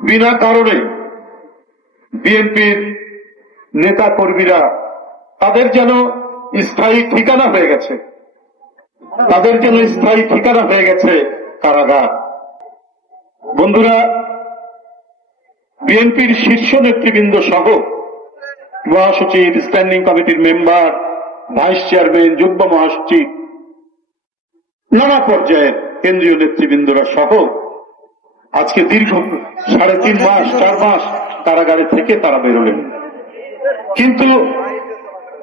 বিনা কারণে বিএনপির নেতা কর্মীরা তাদের যেন স্থায়ী ঠিকানা হয়ে গেছে। তাদের যেন স্থায়ী ঠিকানা হয়ে গেছে কারাগার। বন্ধুরা, বিএনপির শীর্ষ নেতৃবৃন্দ সহ মহাসচিব, স্ট্যান্ডিং কমিটির মেম্বার, ভাইস চেয়ারম্যান, যুগ্ম মহাসচিব, নানা পর্যায়ের কেন্দ্রীয় নেতৃবৃন্দরা সহ আজকে দীর্ঘ সাড়ে তিন মাস চার মাস কারাগারে থেকে তারা বেরোলেন। কিন্তু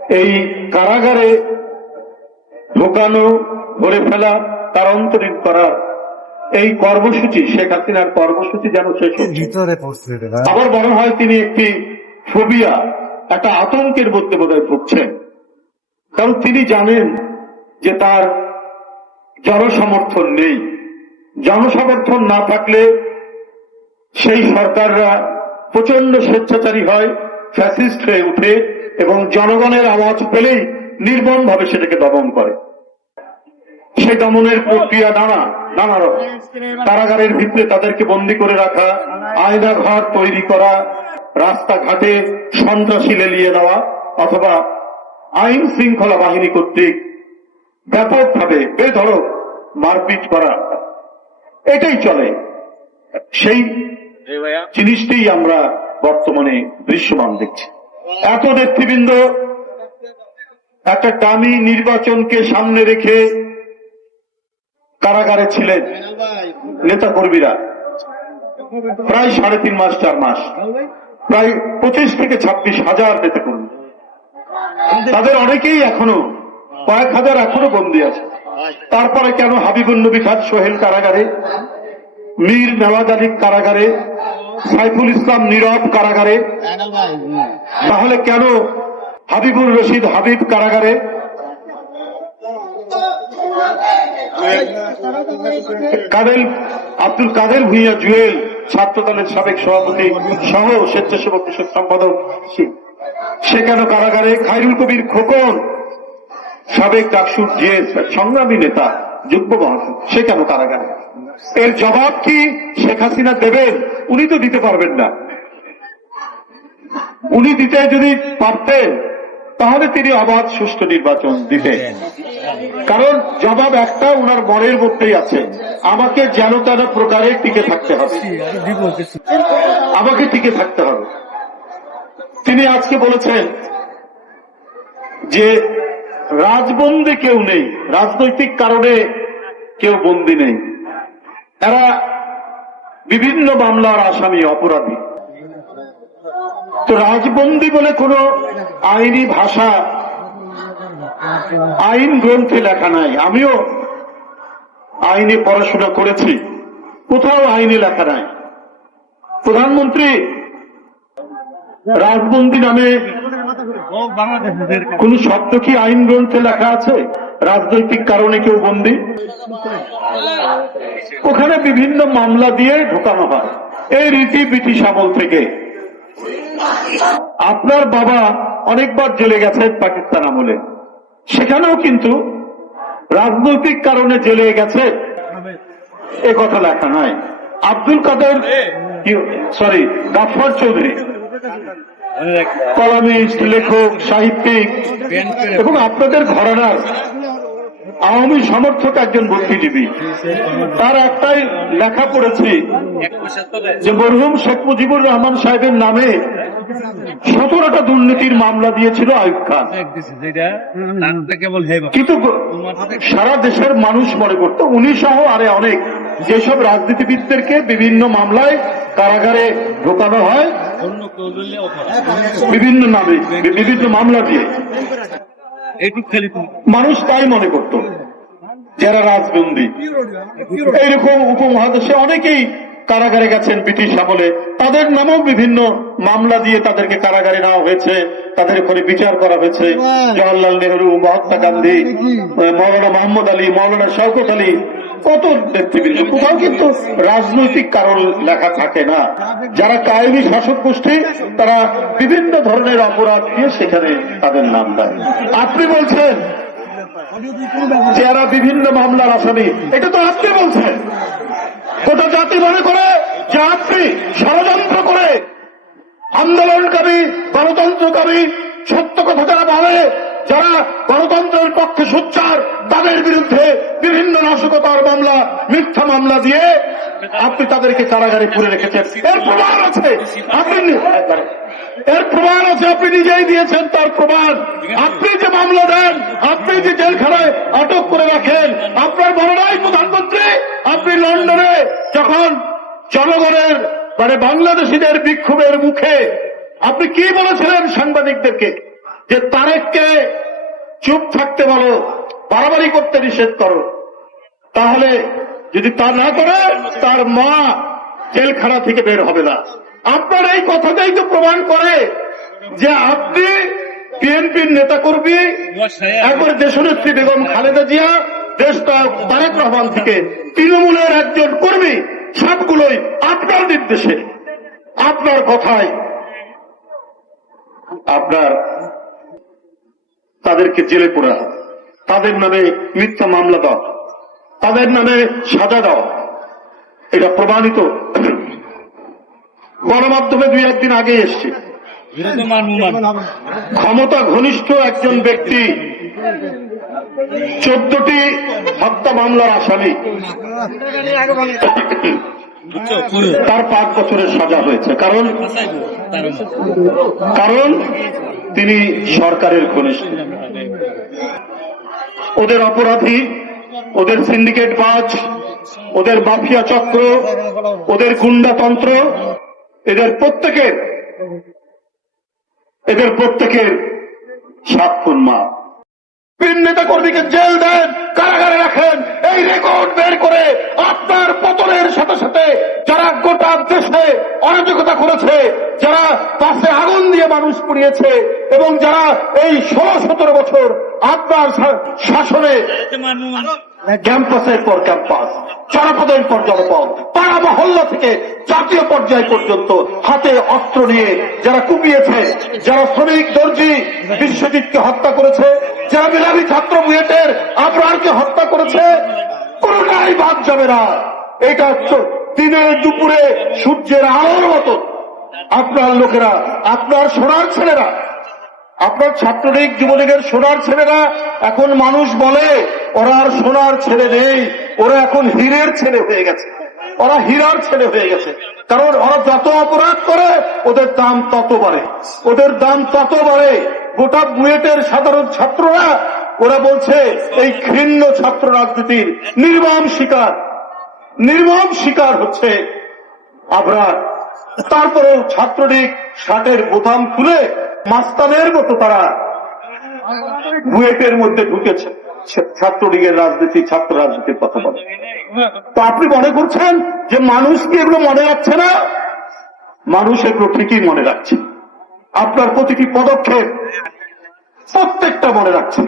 এই কারাগারে ঢোকানো ধরে ফেলা তার অন্তরীণ করা এই কর্মসূচি শেখ হাসিনার কর্মসূচি যেন শেষ। আবার মনে হয় তিনি একটি ফোবিয়া একটা আতঙ্কের মধ্যে বোধহয় ভুগছেন। কারণ তিনি জানেন যে তার জনসমর্থন নেই। জনসমর্থন না থাকলে সেই সরকাররা প্রচণ্ড স্বেচ্ছাচারী হয় ফ্যাসিস্ট হয়ে উঠে এবং জনগণের আওয়াজ পেলেই নির্মমভাবে সেটাকে দমন করে। সেই দমনের প্রক্রিয়া নানা নানা রকম। কারাগারের ভিতরে তাদেরকে বন্দি করে রাখা আয়না ঘর তৈরি করা, রাস্তাঘাটে সন্ত্রাসী লেলিয়ে দেওয়া, অথবা আইন শৃঙ্খলা বাহিনী কর্তৃক ব্যাপকভাবে বেধড়ক মারপিট করা। এটাই চলে। সেই জিনিসটাই আমরা বর্তমানে দৃশ্যমান দেখছি। এত নেতৃবৃন্দ একটা দামি নির্বাচনকে সামনে রেখে কারাগারে ছিলেন নেতা কর্মীরা প্রায় সাড়ে তিন মাস চার মাস। প্রায় পঁচিশ থেকে ছাব্বিশ হাজার নেতা কর্মী তাদের অনেকেই এখনও কয়েক হাজার এখনও বন্দী আছে। তারপরে কেন হাবিবুল নবী খান সোহেল কারাগারে? মীর নওয়াজ আলী কারাগারে? সাইফুল ইসলাম নীরব কারাগারে? তাহলে কেন হাবিবুর রশিদ হাবিব কারাগারে? কাদের আব্দুল কাদের ভুইয়া জুয়েল ছাত্র দলের সাবেক সভাপতি সহ স্বেচ্ছাসেবক সম্পাদক সে কেন কারাগারে? খাইরুল কবির খোকন সাবেক ডাকসুর যে সংগ্রামী নেতা, যুগ্ম মহাসচিব, সে কেন কারাগারে? এর জবাব কি শেখ হাসিনা দেবেন? উনি তো দিতে পারবেন না। উনি দিতে যদি পারতেন, তাহলে তিনি অবাধ সুষ্ঠু নির্বাচন দিতেন। কারণ জবাব একটা ওনার মনের মধ্যেই আছে। আমাকে যেন তেন প্রকারে টিকে থাকতে হবে। আমাকে টিকে থাকতে হবে। তিনি আজকে বলেছেন যে রাজবন্দি কেউ নেই। রাজনৈতিক কারণে কেউ বন্দি নেই। এরা বিভিন্ন মামলার আসামি, অপরাধী। তো রাজবন্দি বলে কোন আইনি ভাষা, আইন গ্রন্থে লেখা নাই। আমিও আইনে পড়াশোনা করেছি, কোথাও আইনে লেখা নাই। প্রধানমন্ত্রী রাজবন্দি নামে কোন শব্দ কি আইন গ্রন্থে লেখা আছে? রাজনৈতিক কারণে কেউ বন্দি? ওখানে বিভিন্ন মামলা দিয়ে ঢোকানো হয়। এই রীতি ব্রিটিশ আমল থেকে। আপনার বাবা অনেকবার জেলে গেছেন পাকিস্তান আমলে। সেখানেও কিন্তু রাজনৈতিক কারণে জেলে গেছে। এ কথা লেখা নাই। আব্দুল কাদের সরি গাফর চৌধুরী। কলামিস্ট, লেখক, সাহিত্যিক, এবং আপনাদের ঘরানার আওয়ামী সমর্থক একজন বুদ্ধিজীবী তার একটাই লেখা পড়েছি যে মরহুম শেখ মুজিবুর রহমান সাহেবের নামে সতেরোটা দুর্নীতির মামলা দিয়েছিল আয়ুব খান। কিন্তু সারা দেশের মানুষ মনে করতো, উনি সহ আরে অনেক, যেসব রাজনীতিবিদদেরকে বিভিন্ন মামলায় কারাগারে ঢোকানো হয় বিভিন্ন নামে বিভিন্ন মামলা দিয়ে। মানুষ তাই মনে করত যারা রাজবন্দি। এইরকম উপমহাদেশে অনেকেই কারাগারে গেছেন ব্রিটিশ আমলে। তাদের নামেও বিভিন্ন মামলা দিয়ে তাদেরকে কারাগারে নেওয়া হয়েছে। তাদের উপরে বিচার করা হয়েছে। জওয়াহরলাল নেহরু মহাত্মা গান্ধী মৌলানা মোহাম্মদ আলী মৌলানা শওকত আলী কত নেতৃবৃন্দ কোথাও কিন্তু রাজনৈতিক কারণ লেখা থাকে না। যারা কায়েমি শাসক গোষ্ঠী তারা বিভিন্ন ধরনের অপরাধ দিয়ে সেখানে তাদের নাম দেয়। আপনি বলছেন যে এরা বিভিন্ন মামলার আসামি। এটা তো আপনি বলছেন। গোটা জাতি মনে করে যে আপনি ষড়যন্ত্র করে আন্দোলনকারী, গণতন্ত্রকারী, সত্য কথা যারা বলে, যারা গণতন্ত্রের পক্ষে সোচ্চার তাদের বিরুদ্ধে বিভিন্ন নাশকতার মামলা, মিথ্যা মামলা দিয়ে আপনি তাদেরকে কারাগারে পুরে রেখেছেন। এর প্রমাণ আছে, আপনি এর প্রমাণ আছে, আপনি নিজেই দিয়েছেন, তার প্রমাণ। আপনি যে মামলা দেন, আপনি যে জেলখানায় আটক করে রাখেন, আপনার মনে নাই প্রধানমন্ত্রী, আপনি লন্ডনে যখন জনগণের মানে বাংলাদেশিদের বিক্ষোভের মুখে আপনি কি বলেছিলেন সাংবাদিকদেরকে? যে তারেককে চুপ থাকতে বলো বাড়াবাড়ি করতে নিষেধ করো। তাহলে যদি তা না করে, তার মা জেলখানা থেকে বের হবে না। আপনার এই কথাটাই তো প্রমাণ করে যে আপনি বিএনপির নেতা কর্মী একবার দেশনেত্রী বেগম খালেদা জিয়া দেশনায়ক তারেক রহমান থেকে তৃণমূলের একজন কর্মী, সবগুলোই আপনার নির্দেশে। আপনার কথায় আপনার তাদেরকে জেলে পড়া তাদের নামে মিথ্যা মামলা দাও। তাদের নামে সাজা দাও। এটা প্রমাণিত। গণমাধ্যমে দুই একদিন আগে এসছে। ক্ষমতা ঘনিষ্ঠ একজন ব্যক্তি, চোদ্দটি হত্যা মামলার আসামি। তার পাঁচ বছরের সাজা হয়েছে। কারণ কারণ তিনি সরকারের ঘনিষ্ঠ। ওদের অপরাধী, ওদের সিন্ডিকেট বাজ ওদের মাফিয়া চক্র, ওদের গুন্ডাতন্ত্র এদের প্রত্যেকের এদের প্রত্যেকের সাক্ষণ মা। তিন নেতা কর্মীকে জেল দেন, কারাগারে রাখেন, এই রেকর্ড বের করে আপনার পতনের সাথে সাথে যারা গোটা দেশে অরাজকতা করেছে, যারা পাশে আগুন দিয়ে মানুষ পুড়িয়েছে, এবং যারা এই ষোলো সতেরো বছর আপনার শাসনে ক্যাম্পাসের পর ক্যাম্পাস জনপদের পর জনপদ পাড়া মহল্লা থেকে জাতীয় পর্যায় পর্যন্ত হাতে অস্ত্র নিয়ে যারা কুপিয়েছে যারা শ্রমিক দর্জি বিশ্বজিৎকে হত্যা করেছে যারা মেধাবী ছাত্র বুয়েটের আবরারকে হত্যা করেছে কোনটাই বাদ যাবে না। এটা চ- দিনের দুপুরে সূর্যের আলোর মতো। আপনার লোকেরা আপনার সোনার ছেলেরা আপনার ছাত্রলীগ যুবলীগের সোনার ছেলেরা, এখন মানুষ বলে, ওরা আর সোনার ছেলে নেই, ওরা এখন হীরের ছেলে হয়ে গেছে। ওরা হীরার ছেলে হয়ে গেছে। কারণ ওরা যত অপরাধ করে, ওদের দাম তত বাড়ে। ওদের দাম তত বাড়ে। গোটা বুয়েটের সাধারণ ছাত্ররা, ওরা বলছে, এই ঘৃণ্য ছাত্র রাজনীতির নির্মম শিকার। নির্মম শিকার হচ্ছে আমরা তারপরেও ছাত্রলীগ শার্টের বোতাম খুলে মাস্তানের মতো তারা বুয়েটের মধ্যে ঢুকেছে। ছাত্রলীগের রাজনীতি, ছাত্র রাজনীতির কথা বলে। তো আপনি মনে করছেন যে মানুষ কি এগুলো মনে রাখছে না? মানুষ এগুলো ঠিকই মনে রাখছে। আপনার প্রতিটি পদক্ষেপ প্রত্যেকটা মনে রাখছে।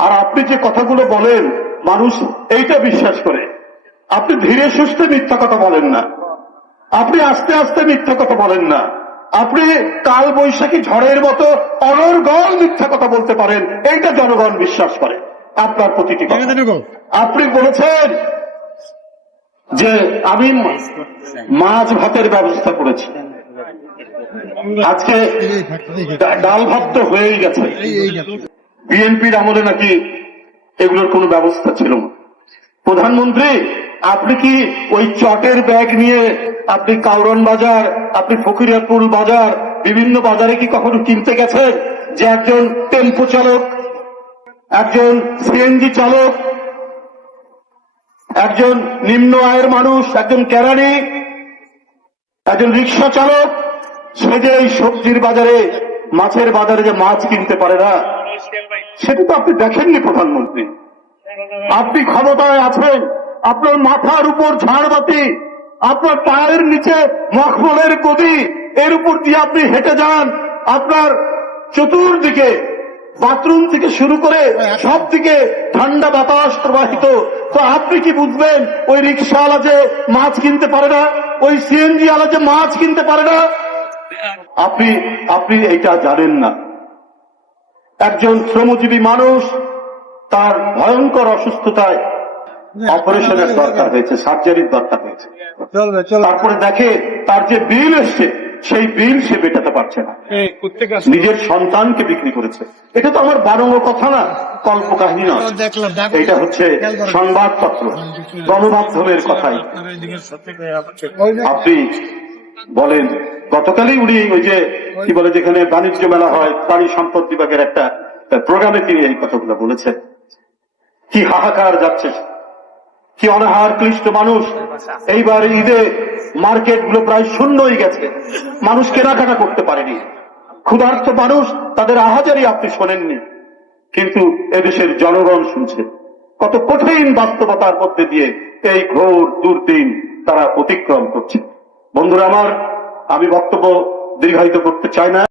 আর আপনি যে কথাগুলো বলেন, মানুষ এইটা বিশ্বাস করে। আপনি ধীরে সুস্থে মিথ্যা কথা বলেন না। আপনি আস্তে আস্তে মিথ্যা কথা বলেন না। আপনি কাল বৈশাখী ঝড়ের মতো অনর্গল মিথ্যা কথা বলতে পারেন এইটা জনগণ বিশ্বাস করে আপনার প্রতিটি আপনি বলেছেন যে আমি মাছ ভাতের ব্যবস্থা করেছি। আজকে ডাল ভাত তো হয়েই গেছে। বিএনপির আমলে নাকি এগুলোর কোনো ব্যবস্থা ছিল না। প্রধানমন্ত্রী আপনি কি ওই চটের ব্যাগ নিয়ে আপনি কাউরন বাজার, আপনি ফকিরাপুর বাজার, বিভিন্ন বাজারে কি কখনো কিনতে গেছেন? যে একজন টেম্পো চালক, একজন সিএনজি চালক, একজন নিম্ন আয়ের মানুষ, একজন ক্যারানি একজন রিক্সা চালক, সে যে এই সবজির বাজারে, মাছের বাজারে যে মাছ কিনতে পারে না, সেটা তো আপনি দেখেননি প্রধানমন্ত্রী। আপনি ক্ষমতায় আছেন। আপনার মাথার উপর ঝাড়বাতি, আপনার পায়ের নিচে মখমলের গদি, এর উপর দিয়ে আপনি হেঁটে যান। আপনার চতুর্দিকে বাথরুম থেকে শুরু করে সব দিকে ঠান্ডা বাতাস প্রবাহিত। তো আপনি কি বুঝবেন, ওই রিক্সাওয়ালা যে মাছ কিনতে পারে না, ওই সিএনজি ওয়ালা যে মাছ কিনতে পারে না? আপনি আপনি এটা জানেন না। একজন শ্রমজীবী মানুষ, তার ভয়ঙ্কর অসুস্থতায় অপারেশনের দরকার হয়েছে সার্জারির দরকার হয়েছে। তারপরে দেখে তার যে বিল এসছে সেই বিল সে মেটাতে পারছে না। নিজের সন্তানকে বিক্রি করেছে। এটা তো আমার বারঙ্গ কথা না কল্প কাহিনী নয়। এটা হচ্ছে সংবাদপত্র। গণমাধ্যমের কথাই। আপনি বলেন গতকালই উনি ওই যে কি বলে যেখানে বাণিজ্য মেলা হয় প্রাণী সম্পদ বিভাগের একটা প্রোগ্রামে তিনি এই কথাগুলো বলেছেন। কি হাহাকার যাচ্ছে। কি অনাহার ক্লিষ্ট মানুষ? এইবার ঈদে মার্কেটগুলো প্রায় শূন্যই গেছে। মানুষ কেনাকাটা করতে পারেনি। ক্ষুধার্ত মানুষ তাদের আহাজারি আপনি শোনেননি। কিন্তু এদেশের জনগণ শুনছে, কত কঠিন বাস্তবতার মধ্যে দিয়ে এই ঘোর দুর্দিন তারা অতিক্রম করছে। বন্ধুরা আমার, আমি বক্তব্য দীর্ঘায়িত করতে চাই না।